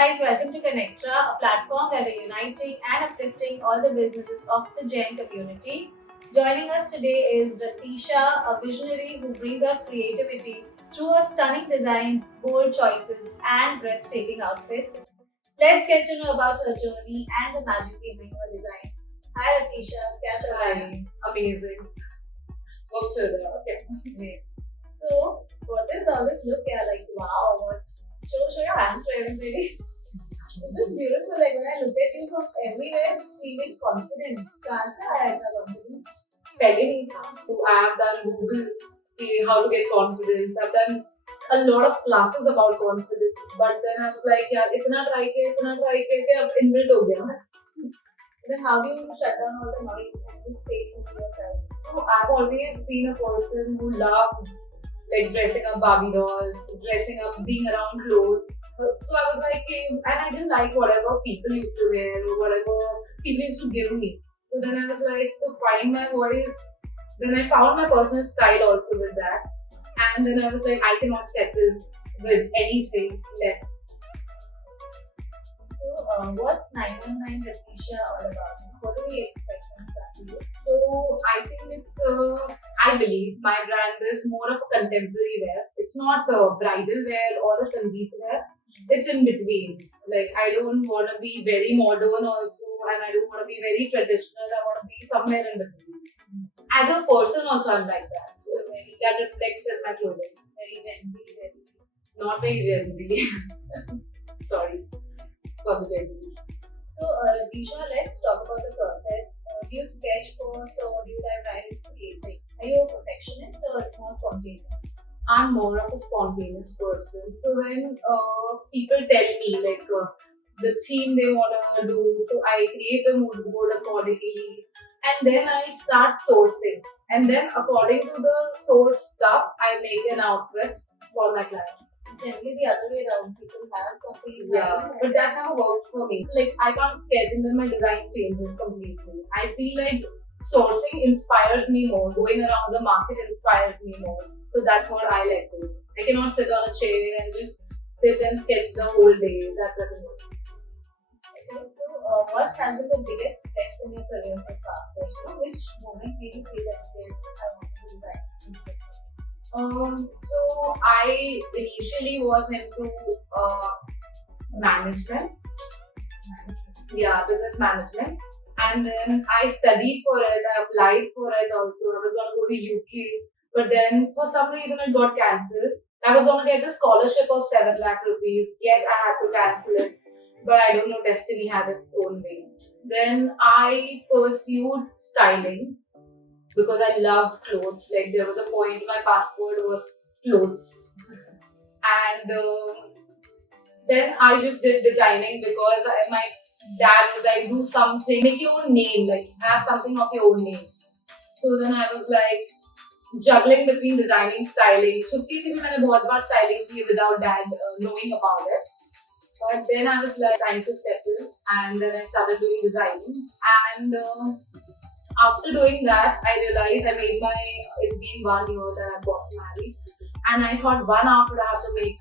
guys, welcome to Connectra, a platform where we're uniting and uplifting all the businesses of the Jain community. Joining us today is Ratisha, a visionary who brings out creativity through her stunning designs, bold choices, and breathtaking outfits. Let's get to know about her journey and the magic behind her designs. Hi Ratisha, क्या चल रहा है? Hi, amazing. Hope so. Okay. Great. So, what is all this look here? Like, wow, what? Show your hands to everybody. It's just beautiful. Like when I look at you from everywhere, it's screaming confidence. कहाँ से आया इतना confidence? पहले नहीं था तो I have done Google कि how to get confidence. I've done a lot of classes about confidence, but then I was like यार इतना try किया कि अब inbuilt हो गया. Then how do you shut down all the noise and just stay true to yourself? So I've always been a person who loved like dressing up Barbie dolls, dressing up, being around clothes. So I was like, and I didn't like whatever people used to wear or whatever people used to give me. So then I was like, to find my voice, then I found my personal style also with that. And then I was like, I cannot settle with anything less. So, what's 919 Ratisha all about? What do we expect from that? So I think it's, I believe my brand is more of a contemporary wear. It's not a bridal wear or a Sangeet wear. It's in between. Like I don't want to be very modern also, and I don't want to be very traditional. I want to be somewhere in between. As a person also, I'm like that. So that reflects in my clothing. Very Gen Z, very. Not very Gen Z. Sorry for the Gen Z. So, Ratisha, let's talk about the process. Do you sketch first or do you dive right into creating? Are you a perfectionist or more spontaneous? I'm more of a spontaneous person. So when people tell me like the theme they wanna do, so I create a mood board accordingly, and then I start sourcing. And then according to the source stuff, I make an outfit for my client. It's generally the other way around. People have something in Yeah, mind. but that never worked for me. Like I can't sketch and then my design changes completely. I feel like sourcing inspires me more. Going around the market inspires me more. So that's what I like to do. I cannot sit on a chair and just sit and sketch the whole day. That doesn't work. Okay, so what has been the biggest flex in your career so far? Like, which moment made you feel that yes, I want to design? So I initially was into management. Yeah, business management. And then I studied for it, I applied for it also. I was gonna go to UK, but then for some reason it got cancelled. I was gonna get the scholarship of 7 lakh rupees, yet I had to cancel it. But I don't know, destiny had its own way. Then I pursued styling because I loved clothes. Like there was a point my passport was clothes. And then I just did designing because my dad was like, do something, make your own name, like have something of your own name. So then I was like juggling between designing, styling. छुट्टी से भी मैंने बहुत बार styling की without dad knowing about it. But then I was like trying to settle, and then I started doing designing. And after doing that, I realized it's been 1 year that I got married, and I thought 1 hour I have to make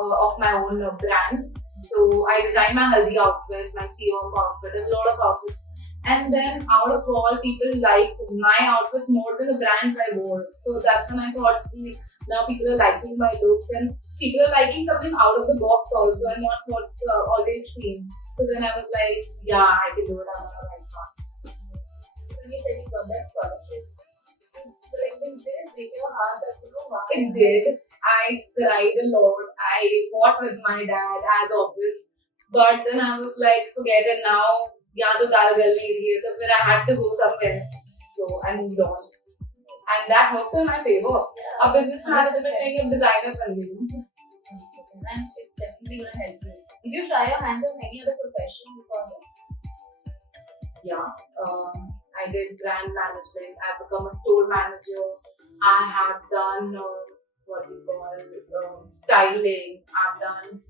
of my own brand. So I designed my haldi outfit, my CEO outfit, and a lot of outfits. And then out of all, people like my outfits more than the brands I wore. So that's when I thought, now people are liking my looks and people are liking something out of the box also and not what's always seen. So then I was like, yeah, I can do it. I'm on the right path. When you said you got that scholarship, so like, did it break your heart that you know why? It did. I cried a lot. I fought with my dad, as obvious. But then I was like, forget it now. यहाँ तो दाल गल नहीं रही है, तो फिर I had to go somewhere. So I moved on. And that worked in my favor. A business management नहीं, अब designer बन गई हूँ. And it's definitely going to help you. Did you try your hands on any other profession before this? Yeah. I did brand management. I've become a store manager. I have done styling. I've done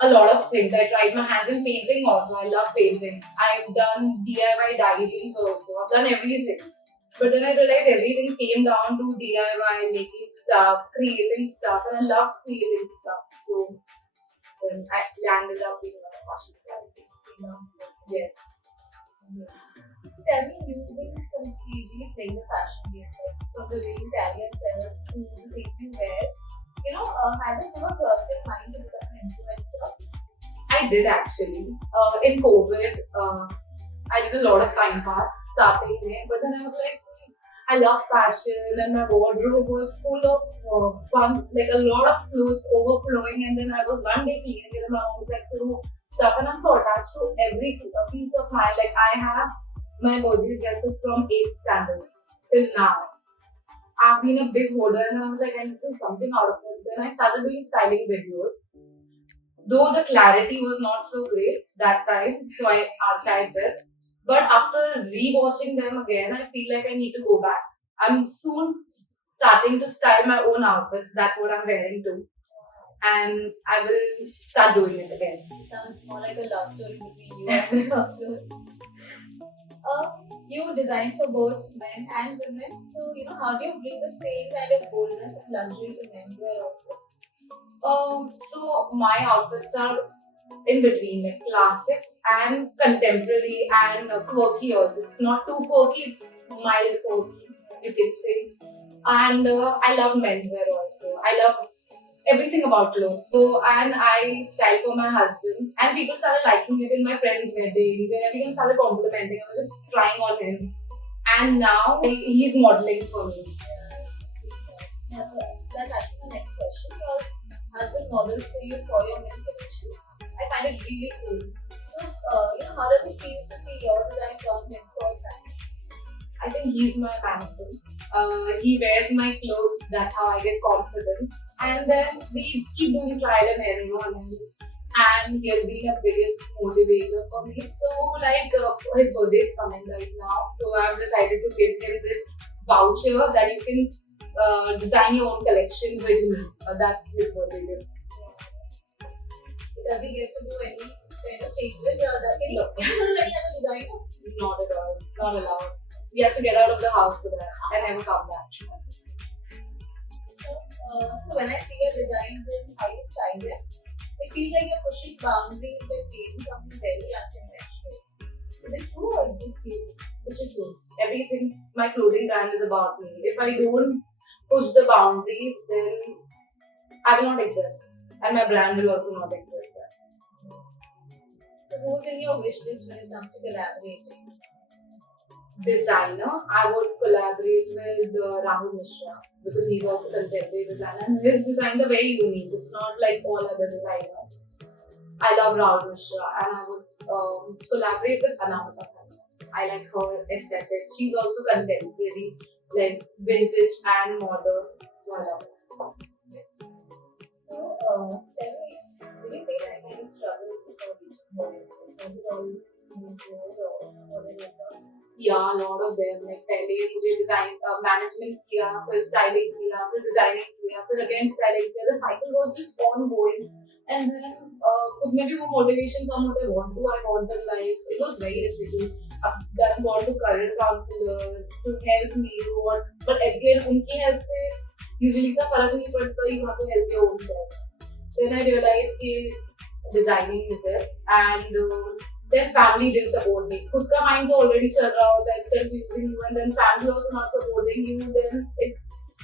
a lot of things. I tried my hands in painting also. I love painting. I've done DIY diaries also. I've done everything. But then I realized everything came down to DIY, making stuff, creating stuff, and I love creating stuff. So then I landed up being a fashion designer. Yes. Tell me, you've been completely playing the fashion game, like from the way you carry yourself to the things you wear. Has it never crossed your mind to become an influencer? I did actually. In COVID, I did a lot of time pass starting there, but then I was like, I love fashion, and my wardrobe was full of fun, like a lot of clothes overflowing. And then I was one day cleaning it, and my mom was like, through stuff, and I'm so attached to every piece of mine. Like I have my birthday dresses from 8th standard till now. I've been a big hoarder, and I was like, I need to do something out of it. Then I started doing styling videos. Though the clarity was not so great that time, so I archived it. But after rewatching them again, I feel like I need to go back. I'm soon starting to style my own outfits. That's what I'm wearing too. And I will start doing it again. It sounds more like a love story between you and your clothes. You design for both men and women, so how do you bring the same kind of boldness and luxury to menswear also? So my outfits are in between, like classics and contemporary and quirky also. It's not too quirky, it's mild quirky, you can say. And I love menswear also. I love everything about clothes. So, and I style for my husband, and people started liking it in my friends' weddings, and everyone started complimenting. I was just trying on him, and now he's modeling for me. Yeah, so that's actually my next question. Your husband models for you for your men's collection. I find it really cool. So, how does it feel to see your designs on him firsthand? I think he's my mannequin. He wears my clothes, that's how I get confidence. And then we keep doing trial and error on him. And he has been a biggest motivator for me. So, like, his birthday is coming right now. So, I've decided to give him this voucher that you can design your own collection with me. That's his birthday gift. Does he get to do any kind of changes? Can he go to any other designer? Not at all. Not allowed. He has to get out of the house for that and never come back. So when I see your designs and how you style them, it feels like you're pushing boundaries by creating something very unconventional. Is it true or is it just you? Which is good. Everything, my clothing brand is about me. If I don't push the boundaries, then I will not exist. And my brand will also not exist there. So who's in your wish list when it comes to collaborating? Designer, I would collaborate with Rahul Mishra because he's also contemporary designer and his designs are very unique. It's not like all other designers. I love Rahul Mishra and I would collaborate with Anamika Khanna. I like her aesthetics. She's also contemporary, like vintage and modern. So I love her. So, tell me, did you face any kind of struggle before reaching home? Was it all smooth road or what are your thoughts? Yeah, a lot of them. Like पहले मुझे design management किया, फिर styling किया, फिर designing किया, फिर again styling किया. The cycle was just ongoing. And then खुद में भी वो motivation कम होता है. I want the life. It was very difficult. I've then gone to career counselors to help me. But again उनकी help से usually इतना फर्क नहीं पड़ता. You have to help your own self. Then I realized कि designing is it and then family didn't support me. खुद का mind तो already चल रहा होता है, it's confusing you and then family also not supporting you, then it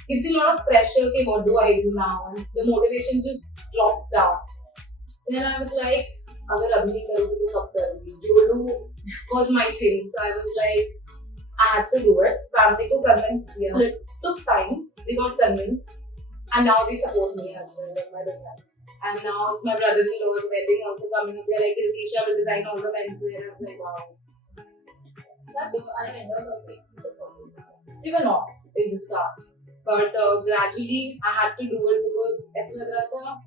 gives you a lot of pressure कि what do I do now and the motivation just drops down. Then I was like अगर अभी नहीं करूँगी तो कब करूँगी? YOLO was my thing, so I was like I had to do it. Family को convince किया. It took time, they got convinced and now they support me as well, like my design. And now it's my brother-in-law's wedding also coming up. They're like, Ritisha will design all the menswear. I was like, wow. But the vendors also supported. They were not in the start. But gradually, I had to do it because ऐसा लग रहा था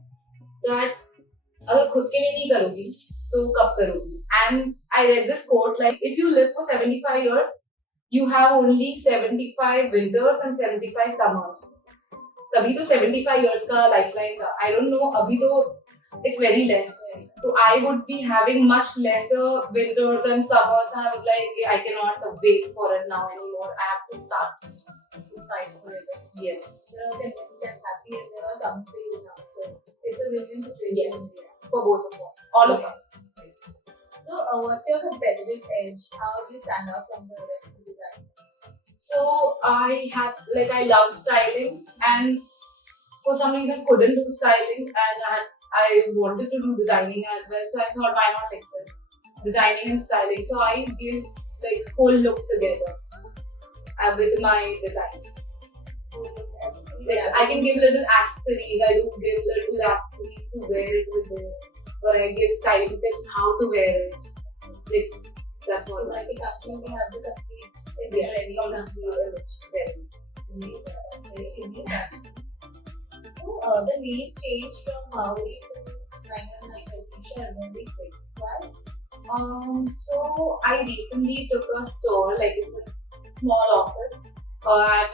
that अगर खुद के लिए नहीं करोगी तो कब करोगी? And I read this quote like, if you live for 75 years, you have only 75 winters and 75 summers. तभी तो 75 years का lifeline था. I don't know, अभी तो it's very less. So I would be having much lesser winters and summers. And I was like, I cannot wait for it now anymore. I have to start. So fight for it. Yes. They're convinced and happy and they're coming to you now. So it's a win-win situation. Yes. for both of us, all of us. So, what's your competitive edge? How do you stand out from the rest of the designers? So I love styling, and for some reason couldn't do styling, and I wanted to do designing as well. So I thought, why not mix it, designing and styling. So I give like whole look together with my designs. Like I can give little accessories. I do give little accessories to wear it with it, or I give styling tips how to wear it. Like that's So, what like the company, we have the complete yes, ready very. That's very unique. So, the name changed from Maori to 919 Letitia very quick. Why? So I recently took a store, like it's a small office at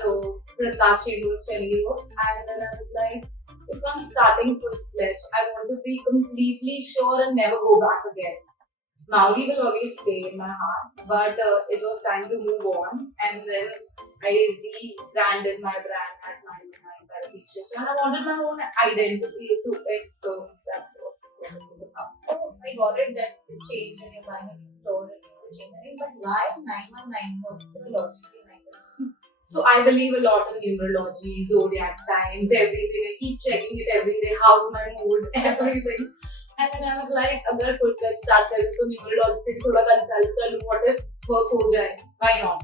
Prasad Chambers, Chennai Road, and then I was like, if I'm starting full-fledged, I want to be completely sure and never go back again. Maori will always stay in my heart, but it was time to move on, and then I rebranded my brand as 919 by Letitia. And I wanted my own identity to it, so that's what it was about. Oh, I got it that it changed and you're buying a new store and you're changing, but why 919? What's the logic behind it? So I believe a lot in numerology, zodiac signs, everything. I keep checking it every day. How's my mood? Everything. And then I was like, अगर full-fledged start करूँ तो numerology से भी थोड़ा consult कर लूँ. What if work हो जाए? Why not?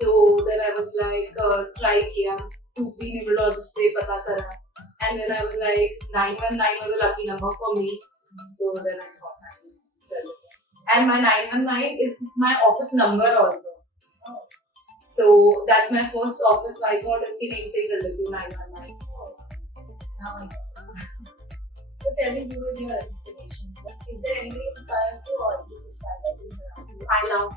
So then I was like, try किया. 2-3 numerologists से पता करा. And then I was like, 919 was a lucky number for me. So then I thought 919. And my 919 is my office number also. Oh, So that's my first office. So I thought इसकी namesake कर लेती हूँ 919. now I know. So, tell me, who is your inspiration? Is there anybody who inspires you or you just inspired by being around? So I love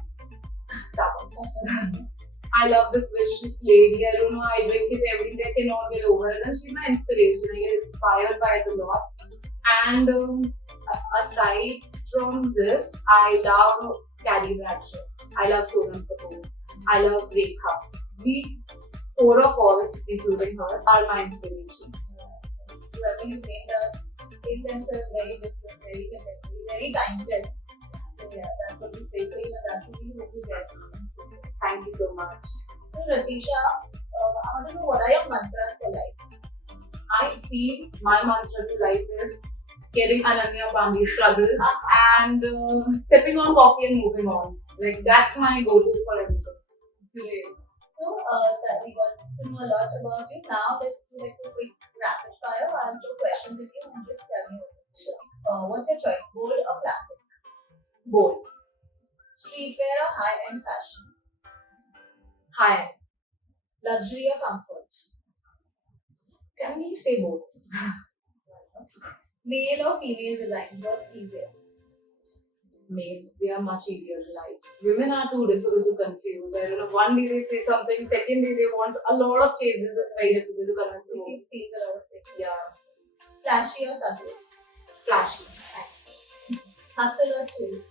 Starbucks. I love this vicious lady. I don't know. I drink it every day. I cannot get over it. And she's my inspiration. I get inspired by it a lot. And aside from this, I love Carrie Bradshaw. I love Sonam Kapoor. I love Rekha. These four of all, including her, are my inspiration. Whoever you named are in themselves very different, very contemporary, very timeless. So yeah, that's what we pray for you and that's what we hope you get. Thank you so much. So Letitia, I want to know, what are your mantras for life? I feel my mantra to life is getting Ananya Pandey's struggles and sipping on coffee and moving on. Like that's my go-to for everything. Great. So we got to know a lot about you. Now let's do like a quick rapid fire. I'll throw questions at you and just tell me what to share. What's your choice, bold or classic? Bold. Streetwear or high-end fashion? High. Luxury or comfort? Can we say both? Male or female designs? What's easier? Male, they are much easier to like. Women are too difficult to confuse. I don't know, one day they say something, second day they want a lot of changes. That's very difficult to convince You me. keep seeing a lot of things. Yeah, Flashy or subtle? flashy. Hustle or chill?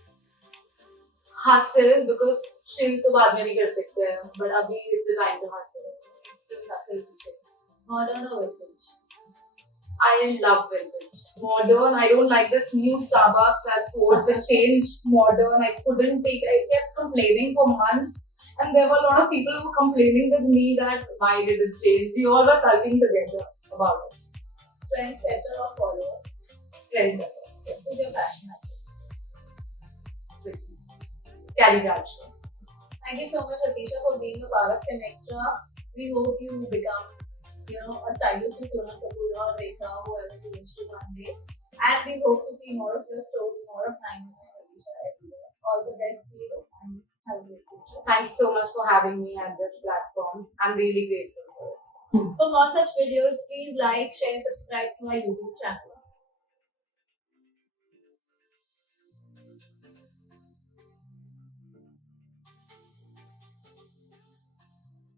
Hustle, because chill तो बाद में भी कर सकते हैं. But अभी it's the time to hustle. Hustle to chill. Modern or vintage? I love vintage. Modern, I don't like this new Starbucks at Fort. They changed modern. I couldn't take it. I kept complaining for months. And there were a lot of people who were complaining with me that why did it change. We all were sulking together about it. Trendsetter or follower? Trendsetter. Who's your fashion icon? Carrie Bradshaw. Thank you so much, Letitia, for being a part of Connectra. We hope you become, a stylist to Sonam Kapoor or Rekha, whoever you wish to one day. And we hope to see more of your stores, more of 919 Letitia everywhere. All the best to you and have a great future. Thank you so much for having me at this platform. I'm really grateful for it. For more such videos, please like, share, subscribe to our YouTube channel.